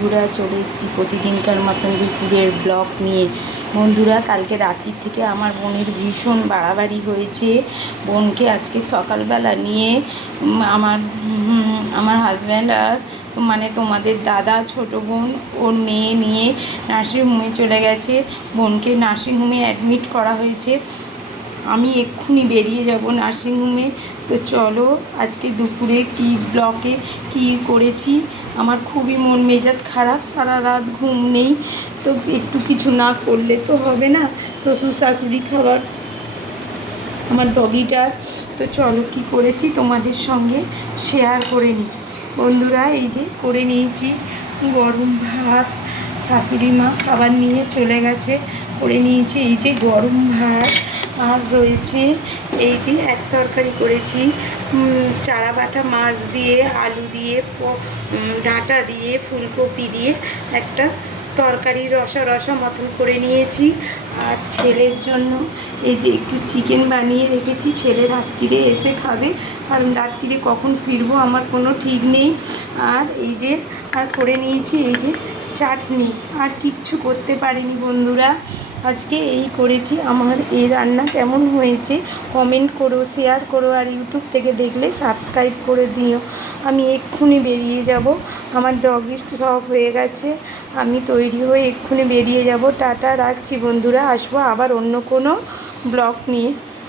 বন্ধুরা, চলে এসেছি প্রতিদিনকার মতন দুপুরের ব্লগ নিয়ে। বন্ধুরা, কালকে রাত্রির থেকে আমার বোনের ভীষণ বাড়াবাড়ি হয়েছে। বোনকে আজকে সকালবেলা নিয়ে আমার হাজব্যান্ড আর তোমাদের দাদা, ছোটো বোন, ওর মেয়ে নিয়ে নার্সিংহোমে চলে গেছে। বোনকে নার্সিংহোমে অ্যাডমিট করা হয়েছে। আমি এক্ষুনি বেরিয়ে যাব নার্সিংহোমে। তো চলো আজকে দুপুরে ব্লকে কী করেছি। আমার খুবই মন মেজাজ খারাপ, সারা রাত ঘুম নেই। তো একটু কিছু না করলে তো হবে না। শ্বশুর শাশুড়ি খাবার আমার ডগিটার। তো চলো কী করেছি তোমাদের সঙ্গে শেয়ার করে নিই। বন্ধুরা, এই যে করে নিয়েছি গরম ভাত। শাশুড়ি মা খাবার নিয়ে চলে গেছে, করে নিয়েছি এই যে গরম ভাত। আর রয়েছে এই যে এক তরকারি করেছি, চারা বাটা মাছ দিয়ে, আলু দিয়ে, ডাঁটা দিয়ে, ফুলকপি দিয়ে একটা তরকারি রসা রসা মতন করে নিয়েছি। আর ছেলের জন্য এই যে একটু চিকেন বানিয়ে রেখেছি। ছেলে রাত্রিরে এসে খাবে, কারণ রাত্রিরে কখন ফিরবো আমার কোনো ঠিক নেই। আর এই যে আর করে নিয়েছি এই যে চাটনি। আর কিচ্ছু করতে পারিনি বন্ধুরা, আজকে এই করেছি। আমার এই রান্না কেমন হয়েছে কমেন্ট করো, শেয়ার করো, আর ইউটিউব থেকে দেখলে সাবস্ক্রাইব করে দিও। আমি এক্ষুনি বেরিয়ে যাব, আমার ডগির সব হয়ে গেছে। আমি তৈরি হয়ে এক্ষুনি বেরিয়ে যাব। টাটা, রাখছি বন্ধুরা, আসবো আবার অন্য কোনো ব্লগ নিয়ে।